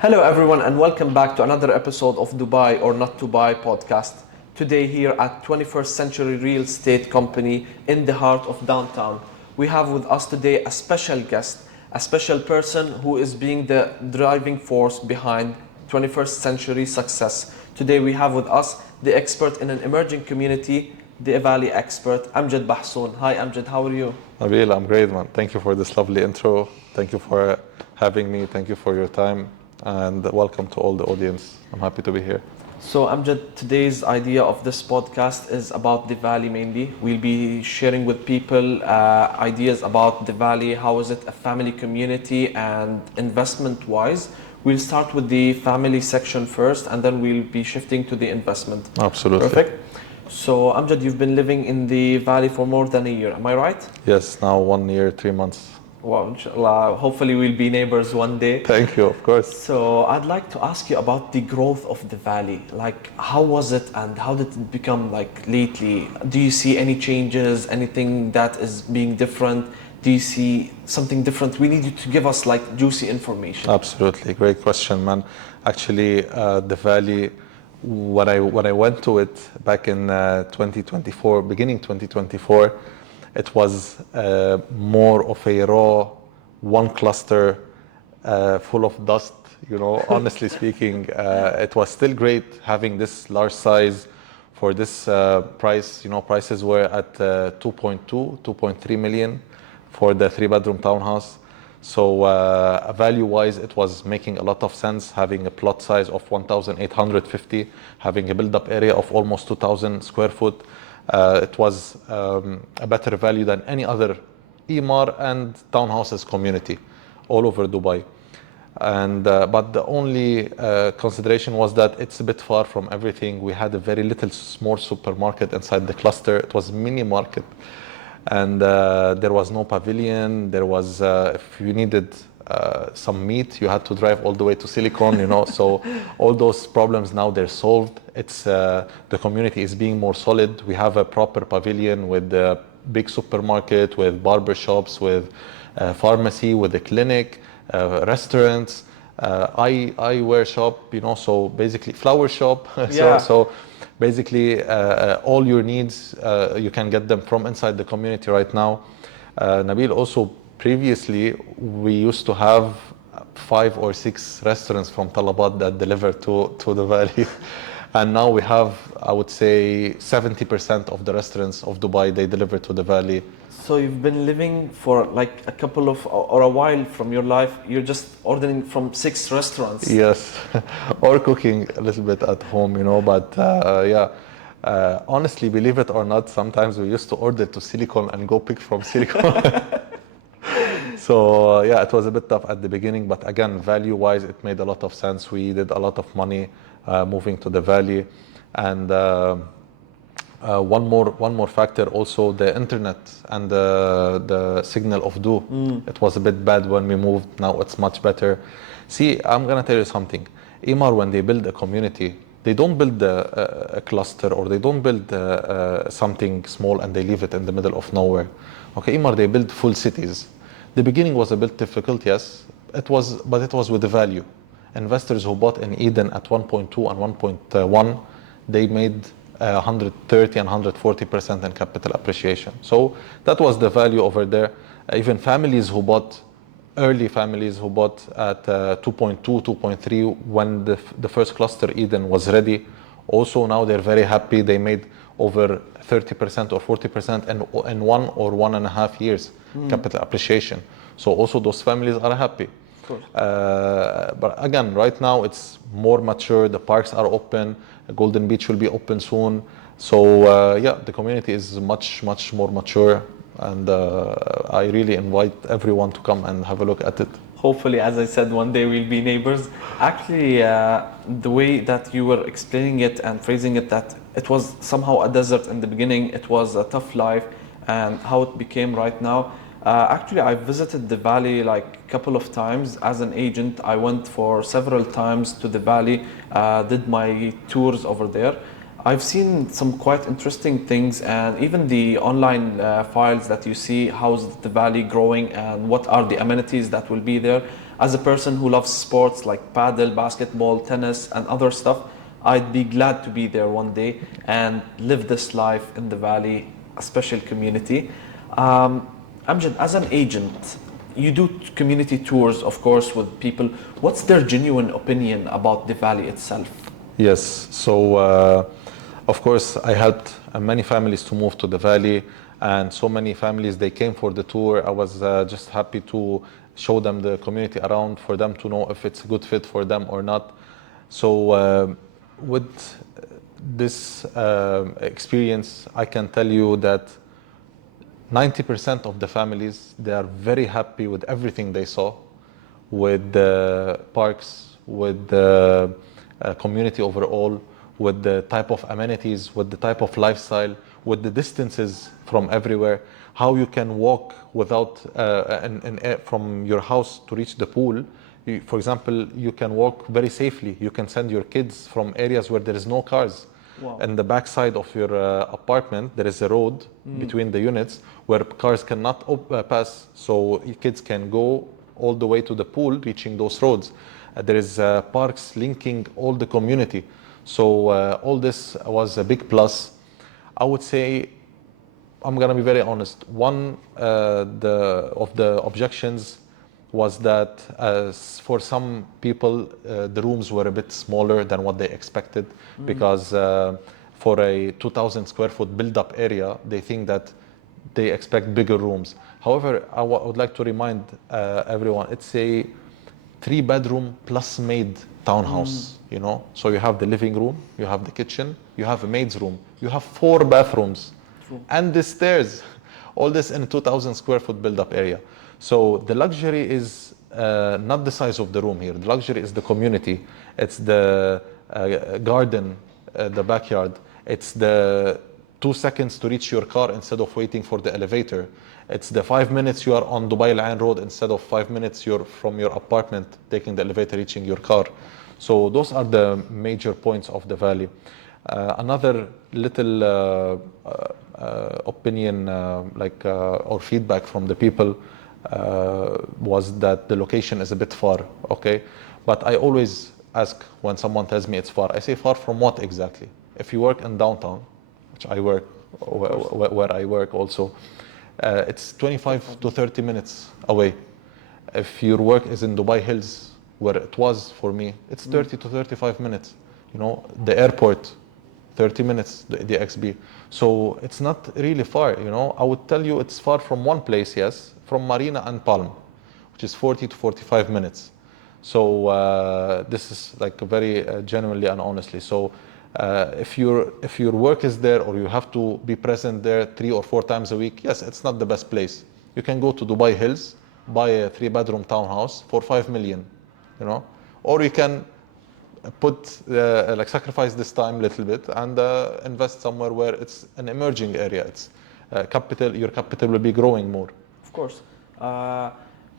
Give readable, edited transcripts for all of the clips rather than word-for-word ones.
Hello, everyone, and welcome back to another episode of Dubai or Not to Buy podcast. Today, here at 21st Century Real Estate Company in the heart of downtown, we have with us today a special guest, a special person who is being the driving force behind 21st century success. Today, we have with us the expert in an emerging community, the Valley expert, Amjad Bahsoon. Hi, Amjad, how are you? Nabil, I'm great, man. Thank you for this lovely intro. Thank you for having me. Thank you for your time. And welcome to all the audience. I'm happy to be here. So Amjad, today's idea of this podcast is about the Valley mainly. We'll be sharing with people ideas about the Valley, how is it a family community and investment-wise. We'll start with the family section first and then we'll be shifting to the investment. Absolutely. Perfect. So Amjad, you've been living in the Valley for more than a year, am I right? Yes, now 1 year, 3 months. Wow, inshallah, hopefully we'll be neighbors one day. Thank you, of course. So I'd like to ask you about the growth of the Valley. Like, how was it and how did it become like lately? Do you see any changes, anything that is being different? Do you see something different? We need you to give us like juicy information. Absolutely. Great question, man. Actually, the Valley, when I went to it back in 2024, beginning 2024, it was more of a raw, one cluster, full of dust. Honestly speaking, it was still great having this large size for this price. Prices were at 2.3 million for the 3-bedroom townhouse. So value-wise, it was making a lot of sense having a plot size of 1,850, having a build-up area of almost 2,000 square foot. It was a better value than any other Emaar and townhouses community all over Dubai. And but the only consideration was that it's a bit far from everything. We had a very little small supermarket inside the cluster. It was a mini market, and there was no pavilion. There was if you needed some meat, you had to drive all the way to Silicon, so all those problems now they're solved. It's the community is being more solid. We have a proper pavilion with a big supermarket, with barber shops, with pharmacy, with a clinic, restaurants, eyewear shop, so basically flower shop. Yeah. So basically all your needs, you can get them from inside the community right now. Nabil, also previously, we used to have 5 or 6 restaurants from Talabat that deliver to the Valley. And now we have, I would say, 70% of the restaurants of Dubai, they deliver to the Valley. So you've been living for like a couple of, or a while from your life, you're just ordering from 6 restaurants. Yes, or cooking a little bit at home, but yeah. Honestly, believe it or not, sometimes we used to order to Silicon and go pick from Silicon. So yeah, it was a bit tough at the beginning, but again, value-wise, it made a lot of sense. We did a lot of money moving to the Valley, and one more factor also, the internet and the signal of Do. It was a bit bad when we moved. Now it's much better. See, I'm gonna tell you something. Emaar, when they build a community, they don't build a cluster, or they don't build something small and they leave it in the middle of nowhere. Okay, Emaar, they build full cities. The beginning was a bit difficult, yes, but it was with the value. Investors who bought in Eden at 1.2 and 1.1, they made 130 and 140% in capital appreciation. So that was the value over there. Even early families who bought at 2.2, 2.3 when the first cluster Eden was ready. Also now they're very happy. They made over 30% or 40% in 1 or 1.5 years capital appreciation. So also those families are happy. Of course. But again, right now it's more mature. The parks are open. Golden Beach will be open soon. So yeah, the community is much more mature, and I really invite everyone to come and have a look at it. Hopefully, as I said, one day we'll be neighbors. Actually, the way that you were explaining it and phrasing it, that it was somehow a desert in the beginning, it was a tough life, and how it became right now. Actually, I visited the Valley like a couple of times as an agent. I went for several times to the Valley, did my tours over there. I've seen some quite interesting things, and even the online files that you see, how's the valley growing and what are the amenities that will be there. as a person who loves sports like paddle, basketball, tennis, and other stuff, I'd be glad to be there one day and live this life in the valley, a special community. Amjad, as an agent, you do community tours, of course, with people. What's their genuine opinion about the valley itself? Yes. So, of course, I helped many families to move to the valley, and so many families they came for the tour. I was just happy to show them the community around for them to know if it's a good fit for them or not. So, with this experience, I can tell you that 90% of the families they are very happy with everything they saw, with the parks, with the community overall, with the type of amenities, with the type of lifestyle, with the distances from everywhere, how you can walk without from your house to reach the pool. For example, you can walk very safely. You can send your kids from areas where there is no cars. Wow. In the backside of your apartment, there is a road between the units where cars cannot pass, so your kids can go all the way to the pool, reaching those roads. There is parks linking all the community. So all this was a big plus. I would say, I'm gonna be very honest. One of the objections was that for some people the rooms were a bit smaller than what they expected, because for a 2,000 square foot build-up area, they think that they expect bigger rooms. However, I would like to remind everyone, it's a 3-bedroom plus maid townhouse, you know. So you have the living room, you have the kitchen, you have a maid's room, you have 4 bathrooms. True. And the stairs. All this in a 2,000 square foot build-up area. So the luxury is not the size of the room here. The luxury is the community. It's the garden, the backyard. It's the 2 seconds to reach your car instead of waiting for the elevator. It's the 5 minutes you are on Dubai Ain Road instead of 5 minutes you're from your apartment taking the elevator, reaching your car. So those are the major points of the valley. Another little opinion or feedback from the people was that the location is a bit far, okay? But I always ask when someone tells me it's far, I say far from what exactly? If you work in downtown, which I work, where I work also, it's 25 to 30 minutes away. If your work is in Dubai Hills, where it was for me, it's 30 to 35 minutes. You know, the airport, 30 minutes, the XB. So it's not really far, you know. I would tell you it's far from one place, yes, from Marina and Palm, which is 40 to 45 minutes. So this is like very genuinely and honestly. So if your work is there or you have to be present there 3 or 4 times a week, yes, it's not the best place. You can go to Dubai Hills, buy a 3-bedroom townhouse for 5 million, you know, or you can put sacrifice this time a little bit and invest somewhere where it's an emerging area. It's your capital will be growing more. Of course.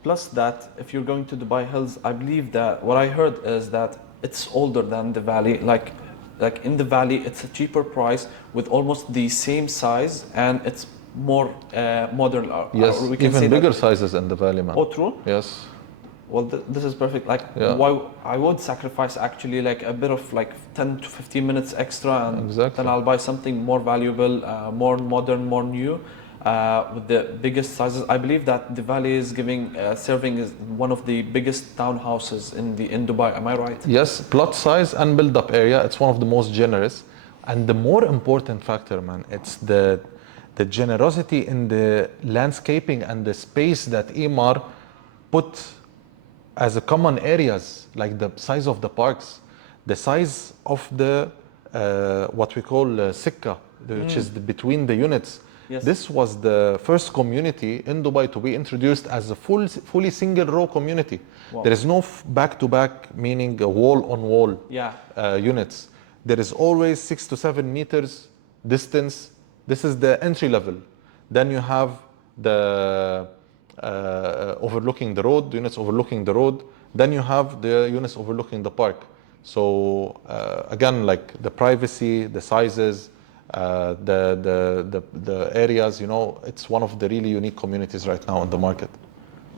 Plus that, if you're going to Dubai Hills, I believe that what I heard is that it's older than the valley. Like in the valley, it's a cheaper price with almost the same size, and it's more modern. Yes, we can even say bigger that. sizes in the valley, man. Oh, true. Yes. Well, this is perfect. Like, Yeah. why I would sacrifice actually like a bit of like 10 to 15 minutes extra, and Exactly. then I'll buy something more valuable, more modern, more new, with the biggest sizes. I believe that the Valley is serving as one of the biggest townhouses in Dubai. Am I right? Yes, plot size and build-up area. It's one of the most generous, and the more important factor, man, it's the generosity in the landscaping and the space that Emaar put as a common areas, like the size of the parks, the size of the what we call sikka, which is between the units. Yes. This was the first community in Dubai to be introduced as a fully single row community. Wow. There is no back-to-back, meaning a wall-on-wall Yeah. units. There is always 6 to 7 meters distance. This is the entry level. Then you have the overlooking the road, units overlooking the road. Then you have the units overlooking the park. So again, like the privacy, the sizes, the areas, you know, it's one of the really unique communities right now in the market.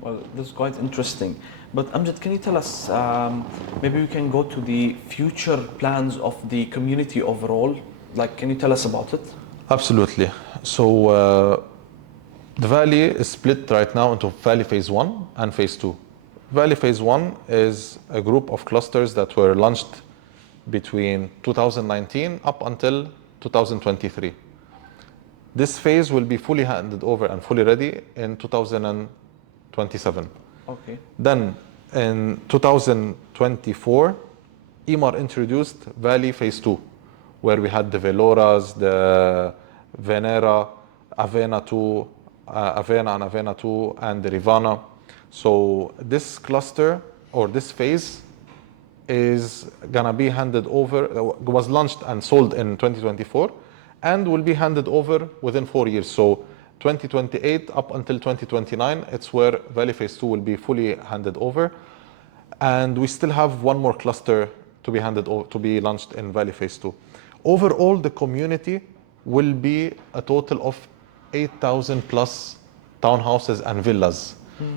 Well, this is quite interesting. But Amjad, can you tell us, maybe we can go to the future plans of the community overall? Like, can you tell us about it? Absolutely. So the valley is split right now into Valley Phase 1 and Phase 2. Valley Phase 1 is a group of clusters that were launched between 2019 up until 2023. This phase will be fully handed over and fully ready in 2027. Okay. Then in 2024, Emaar introduced Valley Phase 2, where we had the Veloras, the Venera, Avena 2, Avena and Avena 2, and the Rivana. So this cluster or this phase is gonna be handed over, was launched and sold in 2024, and will be handed over within 4 years. So 2028 up until 2029, it's where Valley Phase 2 will be fully handed over. And we still have one more cluster to be handed over, to be launched in Valley Phase 2. Overall, the community will be a total of 8,000 plus townhouses and villas.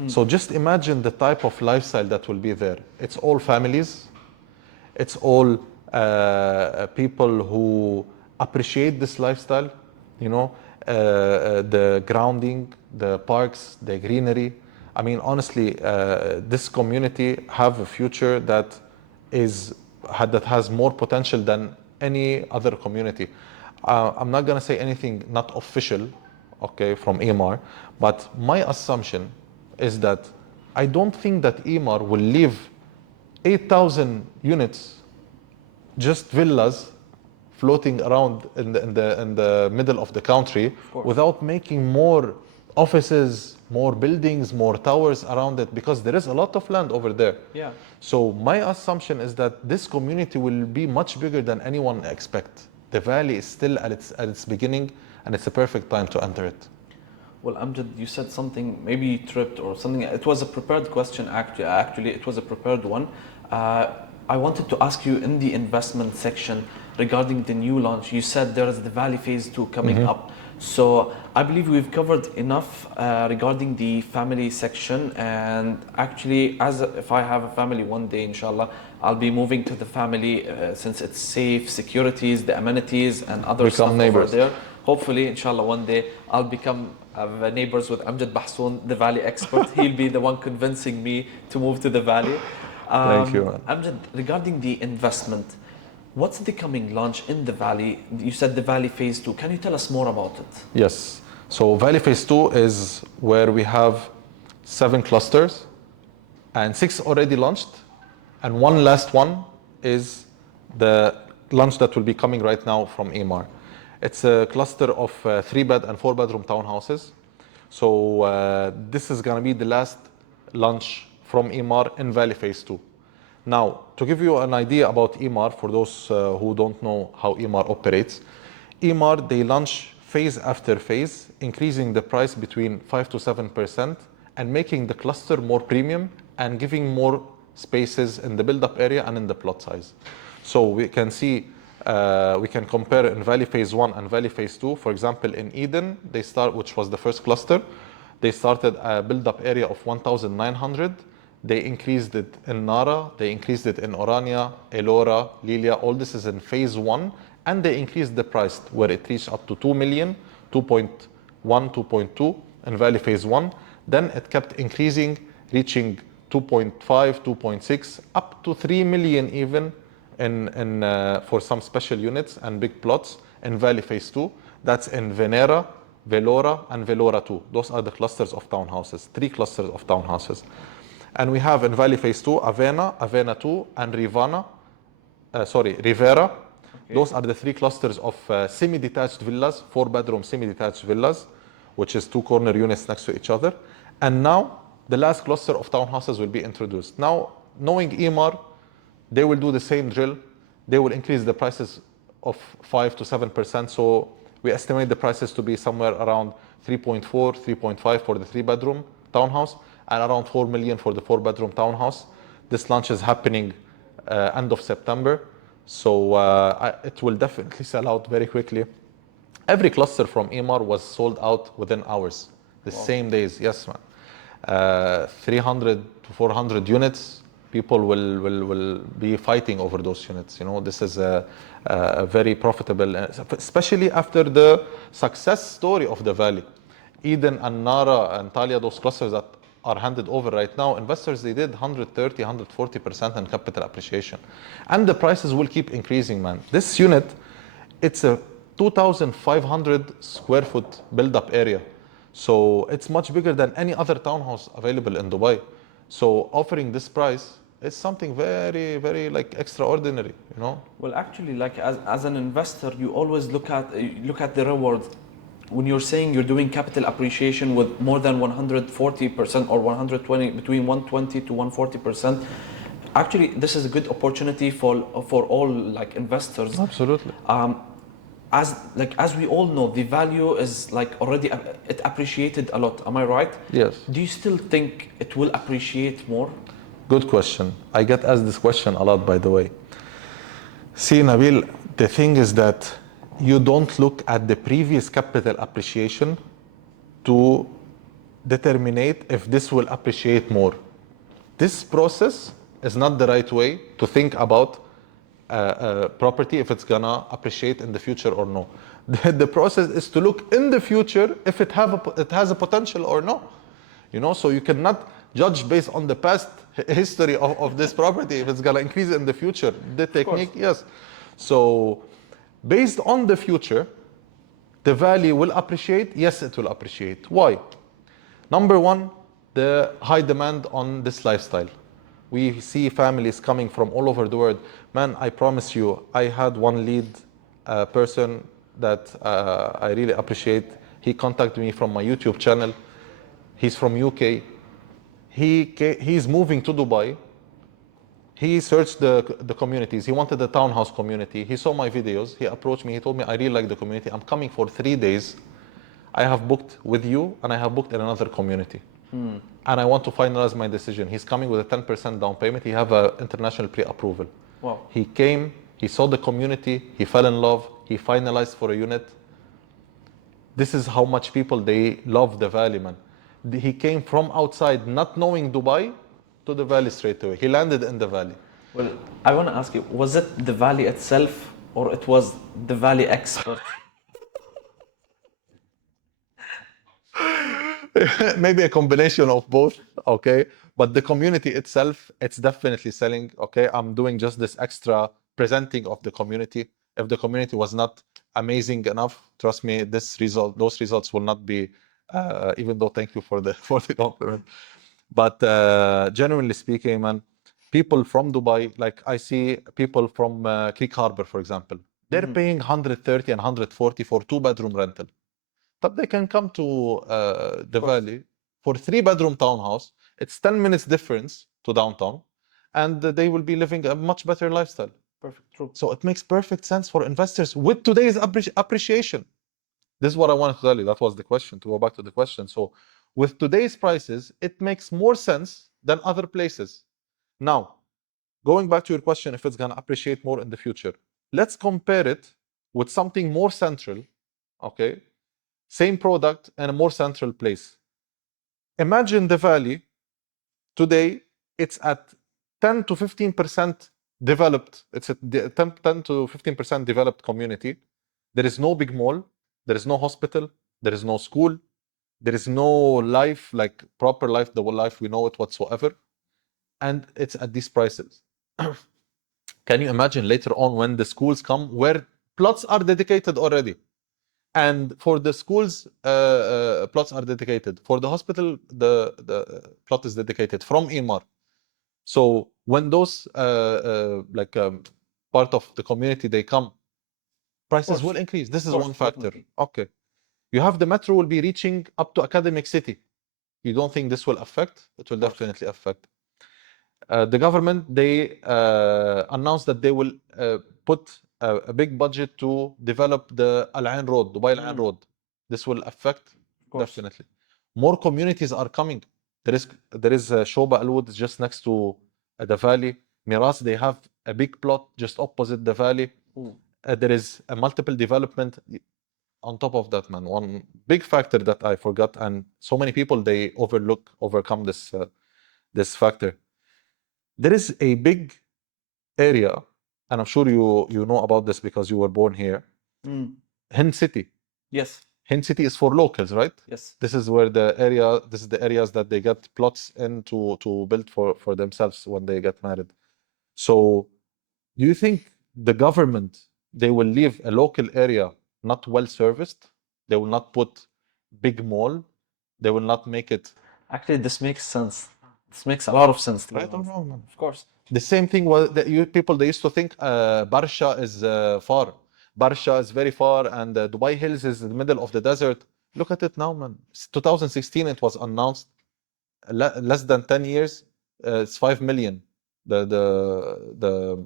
So just imagine the type of lifestyle that will be there. It's all families. It's all people who appreciate this lifestyle, you know, the grounding, the parks, the greenery. I mean, honestly, this community have a future that has more potential than any other community. I'm not gonna say anything not official, okay, from Emaar, but my assumption is that I don't think that Emaar will leave 8,000 units, just villas, floating around in the middle of the country without making more offices, more buildings, more towers around it, because there is a lot of land over there. Yeah. So my assumption is that this community will be much bigger than anyone expect. The valley is still at its beginning, and it's a perfect time to enter it. Well, Amjad, you said something, maybe you tripped or something. It was a prepared question, actually, it was a prepared one. I wanted to ask you in the investment section regarding the new launch. You said there is the Valley Phase 2 coming up. So I believe we've covered enough regarding the family section. And actually, if I have a family one day, inshallah, I'll be moving to the family since it's safe, securities, the amenities, and other stuff over there. Hopefully, inshallah, one day I'll become neighbors with Amjad Bahsoon, the valley expert. He'll be the one convincing me to move to the valley. Thank you, man. Amjad, regarding the investment, what's the coming launch in the valley? You said the Valley Phase 2. Can you tell us more about it? Yes. So Valley Phase 2 is where we have 7 clusters and 6 already launched, and one last one is the launch that will be coming right now from Emaar. It's a cluster of 3-bed and 4-bedroom townhouses. So this is going to be the last launch from Emaar in Valley Phase 2. Now, to give you an idea about Emaar, for those who don't know how Emaar operates, Emaar, they launch phase after phase, increasing the price between 5 to 7% and making the cluster more premium and giving more spaces in the build-up area and in the plot size. So we can see, we can compare in Valley Phase 1 and Valley Phase 2. For example, in Eden, which was the first cluster, they started a build-up area of 1,900. They increased it in Nara, they increased it in Orania, Elora, Lilia. All this is in Phase 1, and they increased the price where it reached up to 2 million, 2.1, 2.2 in Valley Phase 1. Then it kept increasing, reaching 2.5, 2.6, up to 3 million even for some special units and big plots in Valley Phase 2. That's in Venera, Velora, and Velora 2. Those are the clusters of townhouses, 3 clusters of townhouses. And we have in Valley Phase 2, Avena, Avena 2, and Rivera. Okay. Those are the 3 clusters of semi-detached villas, 4-bedroom semi-detached villas, which is 2 corner units next to each other. And now the last cluster of townhouses will be introduced. Now, knowing Emaar, they will do the same drill. They will increase the prices of 5 to 7%. So we estimate the prices to be somewhere around 3.4, 3.5 for the 3-bedroom townhouse, and around 4 million for the 4-bedroom townhouse. This launch is happening end of September. So it will definitely sell out very quickly. Every cluster from Emaar was sold out within hours, the same days. Yes, man. 300 to 400 units, people will be fighting over those units. You know, this is a very profitable, especially after the success story of the valley. Eden and Nara and Talia, those clusters that are handed over right now, investors, they did 130, 140% in capital appreciation. And the prices will keep increasing, man. This unit, it's a 2,500 square foot build-up area. So it's much bigger than any other townhouse available in Dubai. So offering this price is something very, very like extraordinary, you know? Well, actually, like as an investor, you always look at the rewards. When you're saying you're doing capital appreciation with more than 140% or 120, between 120 to 140%, actually, this is a good opportunity for all like investors. Absolutely. As we all know, the value is like already it appreciated a lot. Am I right? Yes. Do you still think it will appreciate more? Good question. I get asked this question a lot, by the way. See, Nabil, the thing is that you don't look at the previous capital appreciation to determine if this will appreciate more. This process is not the right way to think about property, if it's gonna appreciate in the future or no. The process is to look in the future if it has a potential or no. You know, so you cannot judge based on the past history of this property if it's gonna increase in the future. The technique, yes. So based on the future, the value will appreciate. Yes, it will appreciate. Why? Number one, the high demand on this lifestyle. We see families coming from all over the world. Man, I promise you, I had one lead person that I really appreciate. He contacted me from my YouTube channel. He's from UK. He's moving to Dubai. He searched the communities. He wanted a townhouse community. He saw my videos. He approached me. He told me, I really like the community. I'm coming for 3 days. I have booked with you and I have booked in another community. And I want to finalize my decision. He's coming with a 10% down payment. He have an international pre-approval. Wow. He came, he saw the community, he fell in love, he finalized for a unit. This is how much people, they love the valley, man. He came from outside, not knowing Dubai, to the valley straight away. He landed in the valley. Well, I want to ask you, was it the valley itself or it was the valley expert? Maybe a combination of both, okay? But the community itself, it's definitely selling, okay? I'm doing just this extra presenting of the community. If the community was not amazing enough, trust me, those results will not be, even though thank you for the compliment. But generally speaking, man, people from Dubai, like I see people from Creek Harbor, for example, they're paying 130 and 140 for 2-bedroom rental. But they can come to the valley for 3-bedroom townhouse. It's 10 minutes difference to downtown, and they will be living a much better lifestyle. Perfect, true. So it makes perfect sense for investors with today's appreciation. This is what I wanted to tell you. That was the question, to go back to the question. So with today's prices, it makes more sense than other places. Now, going back to your question, if it's going to appreciate more in the future, let's compare it with something more central, okay? Same product in a more central place. Imagine the valley today, it's at 10 to 15% developed. It's a 10 to 15% developed community. There is no big mall, there is no hospital, there is no school, there is no life, like proper life, the life we know it whatsoever. And it's at these prices. Can you imagine later on when the schools come where plots are dedicated already? And for the schools, plots are dedicated. For the hospital, the plot is dedicated from Emaar. So when those part of the community they come, prices will increase. This is one factor. Definitely. Okay, you have the metro will be reaching up to academic city. You don't think this will affect? It will definitely affect. The government, they announced that they will put a big budget to develop the Ain Road, Dubai Ain Road. This will affect definitely. More communities are coming. There is Shoba Al Wood just next to the valley. Miras, they have a big plot just opposite the valley. There is a multiple development. on top of that, man, one big factor that I forgot, and so many people they overcome this factor. There is a big area, and I'm sure you know about this because you were born here. Mm. Hind City. Yes. Hind City is for locals, right? Yes. This is the areas that they get plots in to build for themselves when they get married. So, do you think the government they will leave a local area not well serviced? They will not put big mall. They will not make it. Actually, this makes sense. This makes a lot of sense, to be I don't honest. know, man. Of course. The same thing was that you people they used to think Barsha is far. Barsha is very far, and Dubai Hills is in the middle of the desert. Look at it now, man. 2016 it was announced. Less than 10 years, it's 5 million. The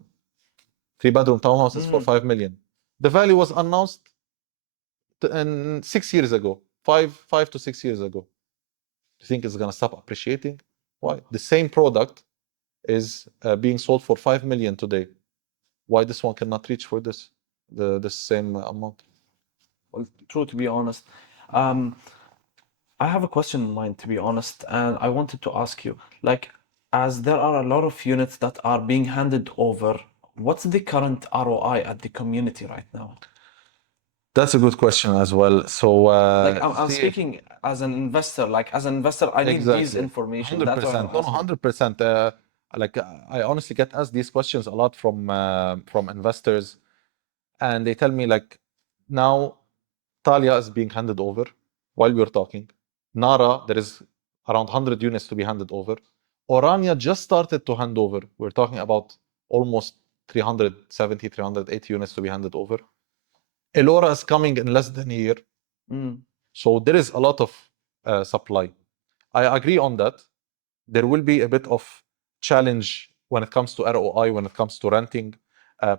3 bedroom townhouse is for 5 million. The value was announced in 6 years ago, 5 to 6 years ago. Do you think it's gonna stop appreciating? Why? The same product is being sold for 5 million today. Why this one cannot reach for the same amount? Well, true, to be honest. Um, I have a question in mind, to be honest, and I wanted to ask you, like, as there are a lot of units that are being handed over, what's the current ROI at the community right now? That's a good question as well. So Like, I'm see, speaking as an investor. Like, as an investor, I need these exactly, information. hundred That's why I'm percent. No, no, asking. 100%. Like I honestly get asked these questions a lot from investors, and they tell me like now Talia is being handed over while we're talking. Nara, there is around 100 units to be handed over. Orania just started to hand over. We're talking about almost 370, 380 units to be handed over. Elora is coming in less than a year. Mm. So there is a lot of supply. I agree on that. There will be a bit of challenge when it comes to ROI, when it comes to renting.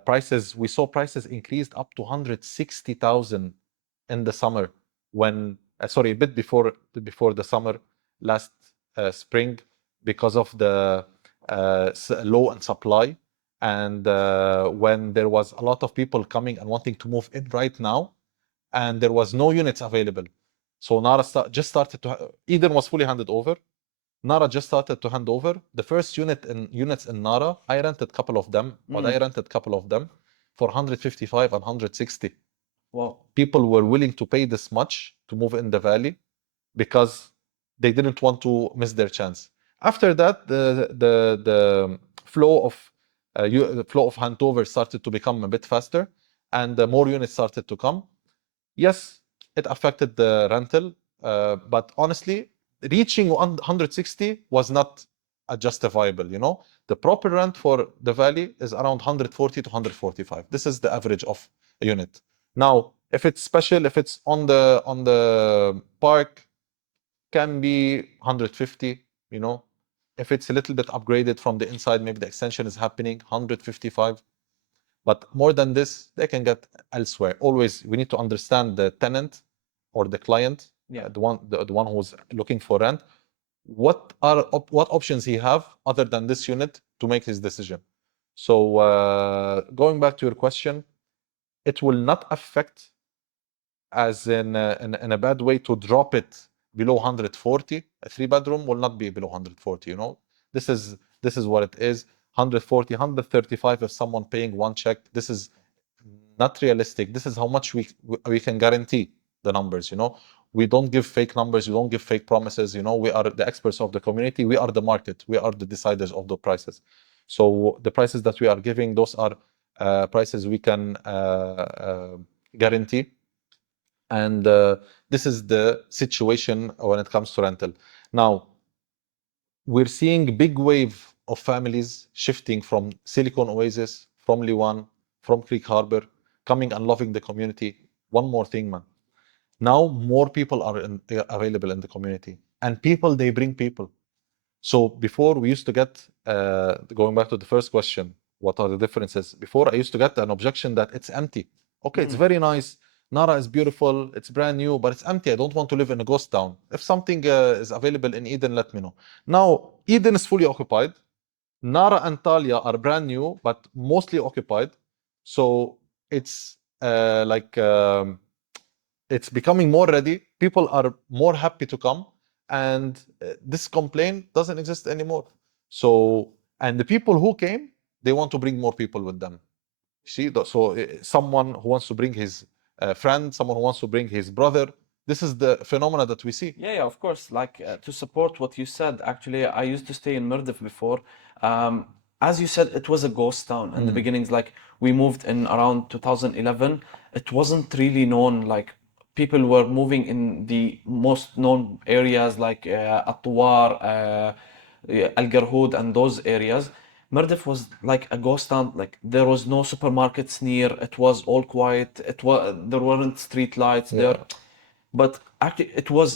Prices, we saw prices increased up to 160,000 in the summer when, sorry, a bit before the summer last spring because of the low in supply. And when there was a lot of people coming and wanting to move in right now, and there was no units available. So Nara just started to, Eden was fully handed over. Nara just started to hand over. The first units in Nara, I rented a couple of them, but I rented a couple of them for 155 and 160. Wow. People were willing to pay this much to move in the valley because they didn't want to miss their chance. After that, the flow of handover started to become a bit faster, and more units started to come. Yes, it affected the rental, but honestly, reaching 160 was not justifiable. The proper rent for the valley is around 140 to 145. This is the average of a unit. Now, if it's special, if it's on the park, can be 150. If it's a little bit upgraded from the inside, maybe the extension is happening, 155. But more than this, they can get elsewhere. Always, we need to understand the tenant or the client, Yeah. the one who's looking for rent. What options he have other than this unit to make his decision? So going back to your question, it will not affect as in a bad way to drop it below 140. A 3 bedroom will not be below 140. This is what it is. 140, 135 if someone paying one check. This is not realistic. This is how much we can guarantee the numbers. We don't give fake numbers. We don't give fake promises. We are the experts of the community. We are the market. We are the deciders of the prices. So the prices that we are giving, those are prices we can guarantee. And this is the situation when it comes to rental. Now, we're seeing big wave of families shifting from Silicon Oasis, from Liwan, from Creek Harbor, coming and loving the community. One more thing, man. Now more people are available in the community, and people they bring people. So before we used to get, going back to the first question, what are the differences? Before I used to get an objection that it's empty. Okay, it's very nice. Nara is beautiful. It's brand new, but it's empty. I don't want to live in a ghost town. If something is available in Eden, let me know. Now, Eden is fully occupied. Nara and Talia are brand new, but mostly occupied. So it's it's becoming more ready. People are more happy to come, and this complaint doesn't exist anymore. So, and the people who came, they want to bring more people with them. See, so someone who wants to bring his friend, someone who wants to bring his brother. This is the phenomena that we see. Yeah, yeah, of course. Like to support what you said, actually, I used to stay in Mirdif before. As you said, it was a ghost town in the beginnings. Like we moved in around 2011. It wasn't really known. Like people were moving in the most known areas like Atwar, yeah, Al Garhoud, and those areas. Mirdif was like a ghost town. Like there was no supermarkets near. It was all quiet. It was there weren't street lights there, Yeah. but actually it was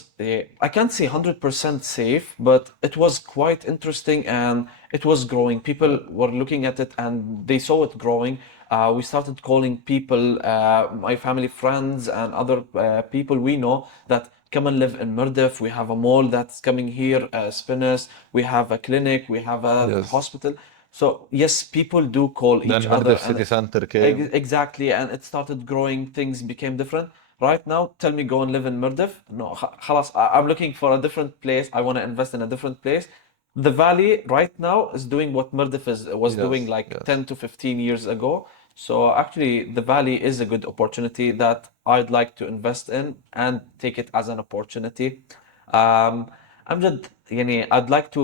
I can't say 100% safe, but it was quite interesting and it was growing. People were looking at it and they saw it growing. We started calling people, my family, friends, and other people we know that come and live in Mirdif. We have a mall that's coming here, Spinners. We have a clinic. We have a Yes. hospital. So yes, people do call each Then other, Mirdif and city center came. Exactly, and it started growing. Things became different. Right now, tell me go and live in Mirdif. No, خلاص, I'm looking for a different place. I want to invest in a different place. The valley right now is doing what Mirdif was doing Yes. like Yes. 10 to 15 years ago. So actually, the valley is a good opportunity that I'd like to invest in and take it as an opportunity. Um, Amjad, يعني, I'd like to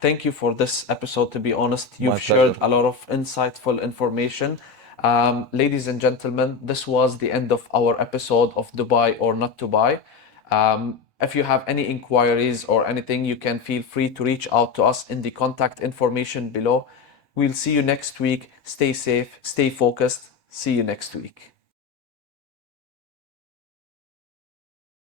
thank you for this episode. To be honest, My you've shared pleasure. a lot of insightful information. Ladies and gentlemen, this was the end of our episode of Dubai or Not to Buy. If you have any inquiries or anything, you can feel free to reach out to us in the contact information below. We'll see you next week. Stay safe, stay focused. See you next week.